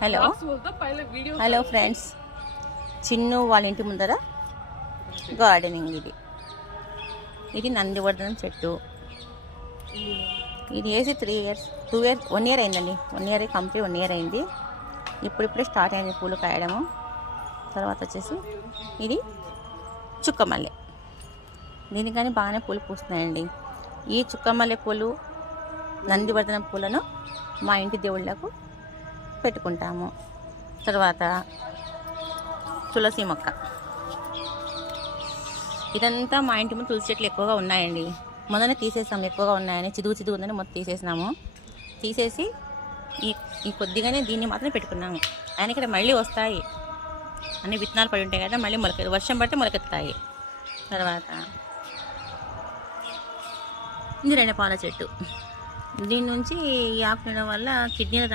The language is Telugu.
హలో హలో ఫ్రెండ్స్, చిన్ను వాళ్ళ ఇంటి ముందర గార్డెనింగ్. ఇది నందివర్ధనం చెట్టు. ఇది వేసి 3 years 2 years 1 year అయిందండి. 1 year కంప్లీట్ 1 year అయింది. ఇప్పుడిప్పుడే స్టార్ట్ అయింది పూలు కాయడము. తర్వాత వచ్చేసి ఇది చుక్కమల్లె. దీనికి కానీ బాగానే పూలు పూస్తున్నాయండి. ఈ చుక్కమల్లె పూలు, నందివర్ధనం పూలను మా ఇంటి దేవుళ్ళకు పెట్టుకుంటాము. తర్వాత తులసి మొక్క. ఇదంతా మా ఇంటి ముందు తులసి చెట్లు ఎక్కువగా ఉన్నాయండి. మొదనే తీసేసాము, ఎక్కువగా ఉన్నాయని చిదుగు ఉందని మొత్తం తీసేసినాము. తీసేసి ఈ కొద్దిగానే దీన్ని మాత్రం పెట్టుకున్నాము. ఆయన ఇక్కడ మళ్ళీ వస్తాయి, అన్ని విత్తనాలు పడి ఉంటాయి కదా, మళ్ళీ వర్షం పడితే మొలకెత్తాయి. తర్వాత ఇది రెండపాల చెట్టు. దీని నుంచి ఈ ఆకు తినడం వల్ల కిడ్నీల